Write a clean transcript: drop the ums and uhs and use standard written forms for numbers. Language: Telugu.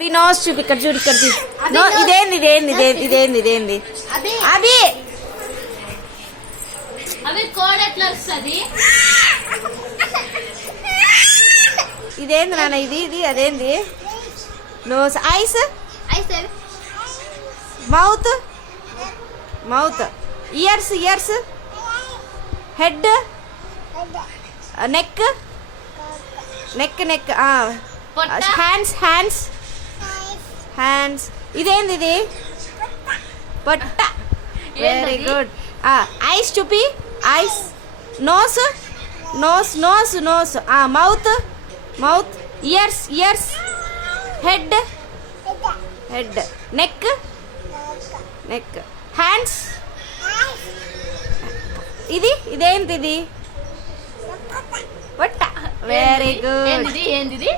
నోస్ చూపి ఇక్కడ చూడు ఇక్కడ ఇదేంది ఇదేంది ఇదేంది ఇదేంది ఇదేంది అభి అవి కోడ్ ఎట్లా వస్తుంది ఇదేంది నాన్న ఇది ఇది అదేంది nose eyes mouth mouth ears ears head neck neck neck hands hands hands ఇదేంది ఇది పొట్ట వెరీ గుడ్ ఐస్ చూపి eyes nose nose nose nose mouth mouth ears ears head head neck neck hands ఇది ఇదేంటి ఇది పొట్ట వెరీ గుడ్ ఏంటిది